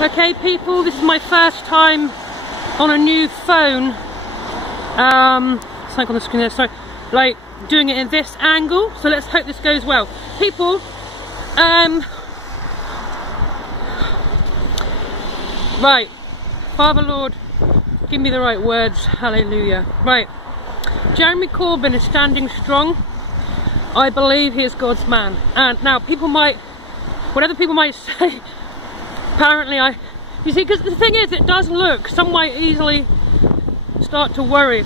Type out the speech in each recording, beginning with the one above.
Okay people, this is my first time on a new phone. Something on the screen there, sorry. Like doing it in this angle, so let's hope this goes well. People, right, Father Lord, give me the right words, hallelujah. Right, Jeremy Corbyn is standing strong. I believe he is God's man. And now people might, whatever people might say, apparently you see, because the thing is, it does look, some might easily start to worry.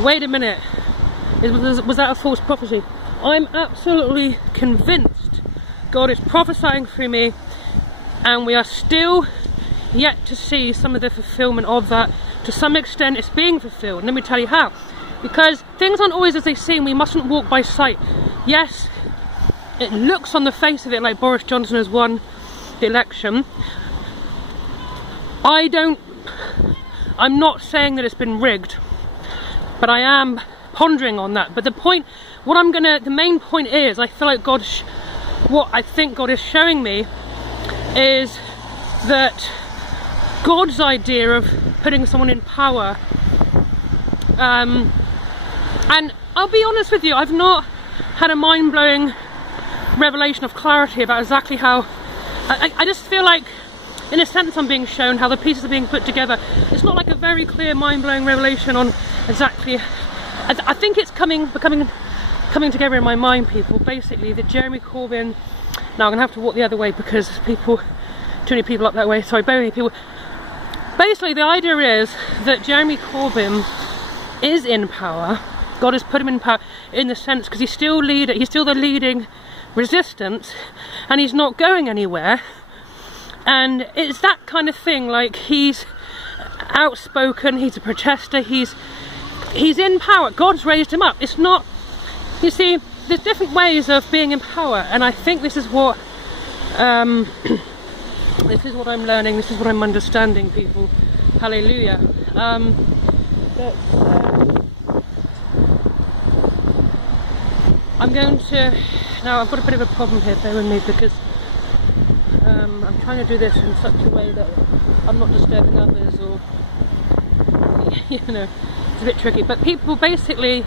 Wait a minute, was that a false prophecy? I'm absolutely convinced God is prophesying through me, and we are still yet to see some of the fulfillment of that. To some extent it's being fulfilled. Let me tell you how. Because things aren't always as they seem. We mustn't walk by sight. Yes, it looks on the face of it like Boris Johnson has won the election. I'm not saying that it's been rigged, but I am pondering on that. But the main point is, I feel like what I think God is showing me is that God's idea of putting someone in power, and I'll be honest with you, I've not had a mind-blowing revelation of clarity about exactly how, I just feel like, in a sense, I'm being shown how the pieces are being put together. It's not like a very clear, mind-blowing revelation on exactly, I think it's coming together in my mind, people. Basically, that Jeremy Corbyn, now I'm gonna have to walk the other way because too many people up that way, sorry, very many people. Basically, the idea is that Jeremy Corbyn is in power. God has put him in power in the sense, because he's still the leading resistance, and he's not going anywhere. And it's that kind of thing, like he's outspoken, he's a protester, he's in power. God's raised him up. It's not, you see, there's different ways of being in power, and I think this is what this is what I'm learning, this is what I'm understanding, people. Hallelujah. I'm going to, now I've got a bit of a problem here, bear with me, because I'm trying to do this in such a way that I'm not disturbing others, or, you know, it's a bit tricky. But people, basically,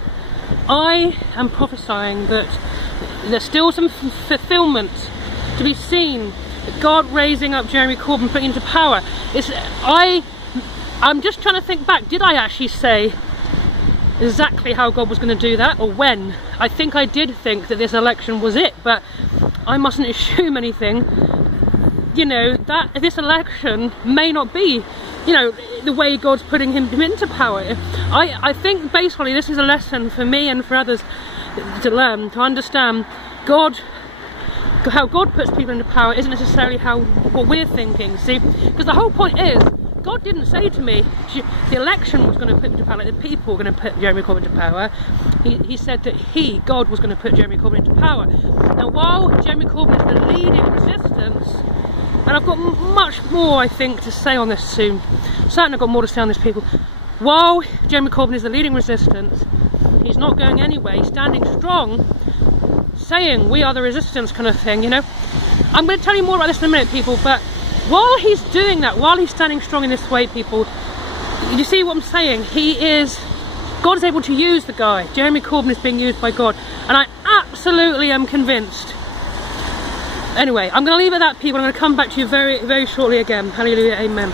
I am prophesying that there's still some fulfillment to be seen. God raising up Jeremy Corbyn, putting into power. I'm just trying to think back, did I actually say exactly how God was going to do that, or when? I think I did think that this election was it, but I mustn't assume anything. You know, that this election may not be, you know, the way God's putting him into power. I think basically this is a lesson for me and for others to learn, to understand how God puts people into power isn't necessarily what we're thinking, see? Because the whole point is, God didn't say to me the election was going to put him into power, like the people were going to put Jeremy Corbyn into power. He said that God was going to put Jeremy Corbyn into power. Now, while Jeremy Corbyn is the leading resistance, and I've got much more, I think, to say on this soon. Certainly I've got more to say on this, people. While Jeremy Corbyn is the leading resistance, he's not going anywhere, he's standing strong, saying we are the resistance kind of thing, you know. I'm going to tell you more about this in a minute, people, but while he's doing that, while he's standing strong in this way, people, you see what I'm saying? God is able to use the guy. Jeremy Corbyn is being used by God, and I absolutely am convinced. Anyway, I'm going to leave it at that, people. I'm going to come back to you very, very shortly again. Hallelujah, amen.